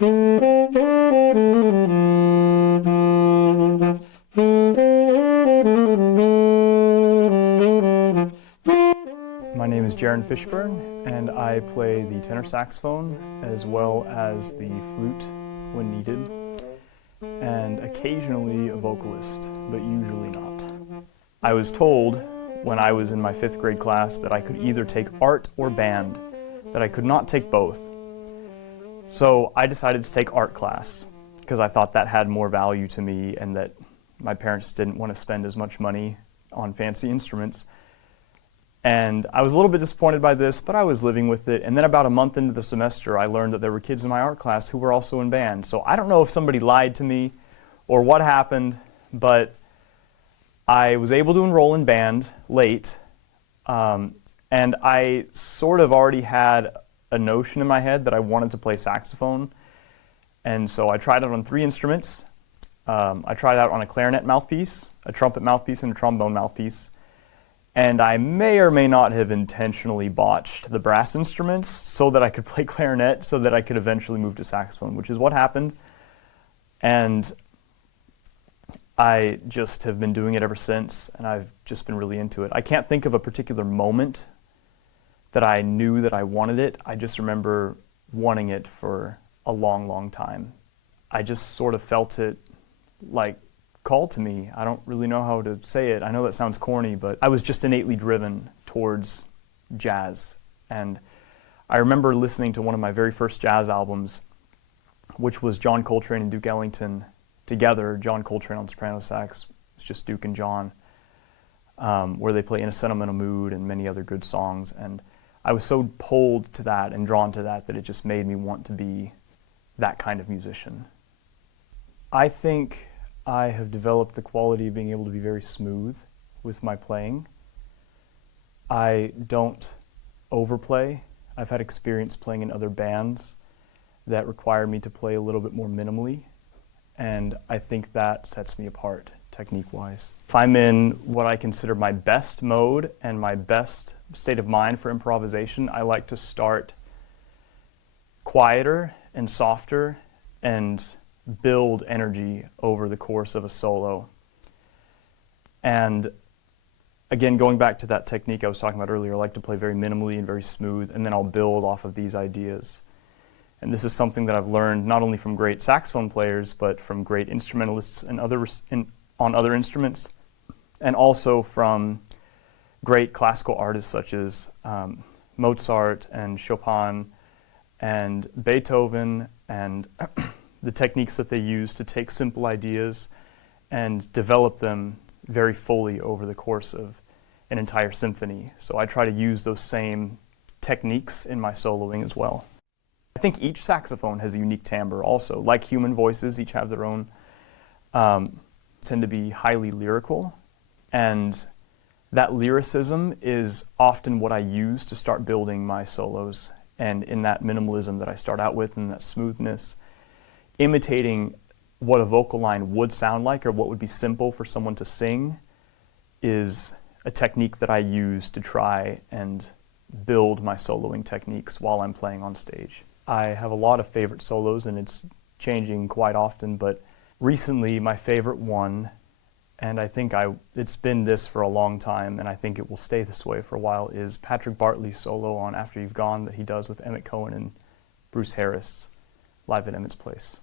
My name is Jeron Fishburn, and I play the tenor saxophone as well as the flute when needed, and occasionally a vocalist, but usually not. I was told when I was in my 5th grade class that I could either take art or band, that I could not take both. So I decided to take art class because I thought that had more value to me and that my parents didn't want to spend as much money on fancy instruments. And I was a little bit disappointed by this, but I was living with it. And then about a month into the semester, I learned that there were kids in my art class who were also in band. So I don't know if somebody lied to me or what happened, but I was able to enroll in band late. And I sort of already had a notion in my head that I wanted to play saxophone. And so I tried it on 3 instruments. I tried out on a clarinet mouthpiece, a trumpet mouthpiece, and a trombone mouthpiece. And I may or may not have intentionally botched the brass instruments so that I could play clarinet so that I could eventually move to saxophone, which is what happened. And I just have been doing it ever since, and I've just been really into it. I can't think of a particular moment that I knew that I wanted it. I just remember wanting it for a long, long time. I just sort of felt it like called to me. I don't really know how to say it. I know that sounds corny, but I was just innately driven towards jazz. And I remember listening to one of my very first jazz albums, which was John Coltrane and Duke Ellington together. John Coltrane on soprano sax, it's just Duke and John, where they play In a Sentimental Mood and many other good songs. And I was so pulled to that and drawn to that that it just made me want to be that kind of musician. I think I have developed the quality of being able to be very smooth with my playing. I don't overplay. I've had experience playing in other bands that require me to play a little bit more minimally, and I think that sets me apart technique-wise. If I'm in what I consider my best mode and my best state of mind for improvisation, I like to start quieter and softer and build energy over the course of a solo. And again, going back to that technique I was talking about earlier, I like to play very minimally and very smooth, and then I'll build off of these ideas. And this is something that I've learned not only from great saxophone players, but from great instrumentalists and on other instruments, and also from great classical artists such as Mozart and Chopin and Beethoven, and the techniques that they use to take simple ideas and develop them very fully over the course of an entire symphony. So I try to use those same techniques in my soloing as well. I think each saxophone has a unique timbre also. Like human voices, each have their own, tend to be highly lyrical, and that lyricism is often what I use to start building my solos. And in that minimalism that I start out with and that smoothness, imitating what a vocal line would sound like or what would be simple for someone to sing is a technique that I use to try and build my soloing techniques while I'm playing on stage. I have a lot of favorite solos, and it's changing quite often, but recently my favorite one, and I think it's been this for a long time, and I think it will stay this way for a while, is Patrick Bartley's solo on After You've Gone that he does with Emmett Cohen and Bruce Harris live at Emmett's place.